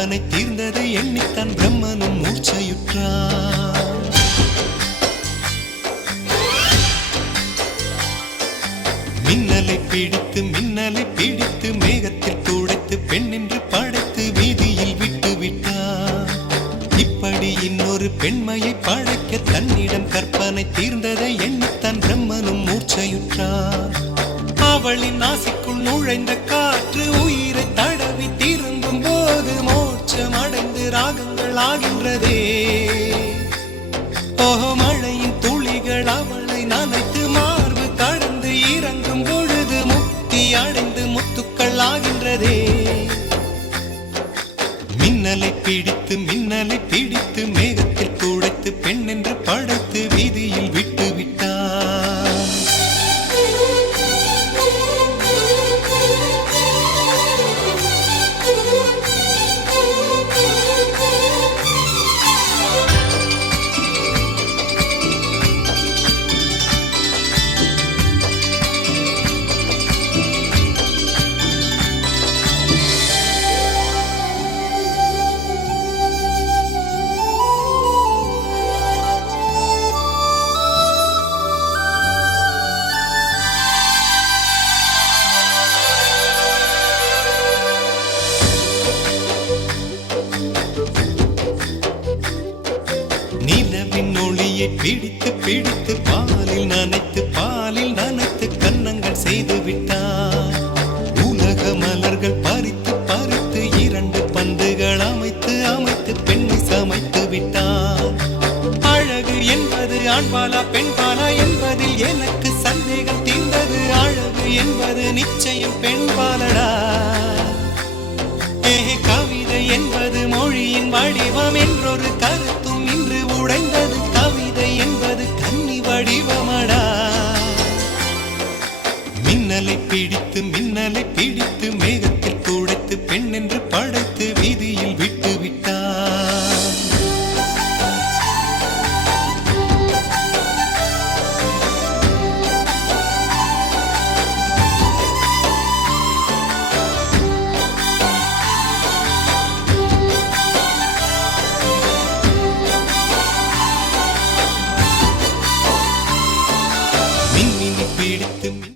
கற்பனை தீர்ந்ததை எண்ணித்தான் பிரம்மனும் மூர்ச்சையுற்றான். மின்னலை பிடித்து மேகத்தில் துடைத்து பெண் என்று படைத்து வீதியில் விட்டு விட்டான். இப்படி இன்னொரு பெண்மையை படைக்க தன்னிடம் கற்பனை தீர்ந்ததை எண்ணித்தான் பிரம்மனும் மூர்ச்சையுற்றான். அவளின் நாசிக்குள் நுழைந்த காற்று உயிரை தடவி திரும்பும் போது மோட்சம் அடைந்து ராகங்கள் ஆகின்றதே. ஓஹோ, மழையின் துளிகள் அவளை நனைத்து மார்பு கடந்து இறங்கும் பொழுது முக்தி அடைந்து முத்துக்கள் ஆகின்றதே. மின்னலை பிடித்து மேகத்தில் துடைத்து பெண் என்று படைத்து வீதியில் விட்டு விட்டான். நிலவின் ஒளியை பிடித்து பாலில் நனைத்து கன்னங்கள் செய்து விட்டான். உலக மலர்கள் பறித்து இரண்டு பந்துகள் அமைத்து பெண்ணை சமைத்து விட்டான். அழகு என்பது ஆண்பாலா பெண்பாலா என்பதில் எனக்கு சந்தேகம் தீர்ந்தது. அழகு என்பது நிச்சயம் பெண்பாலடா. கவிதை என்பது மொழியின் வடிவம் என்றொரு கருத்தும் இன்று உடைந்தது. கவிதை என்பது கன்னி வடிவமடா. மின்னலை பிடித்து மேகத்தில் துடைத்து பெண் என்று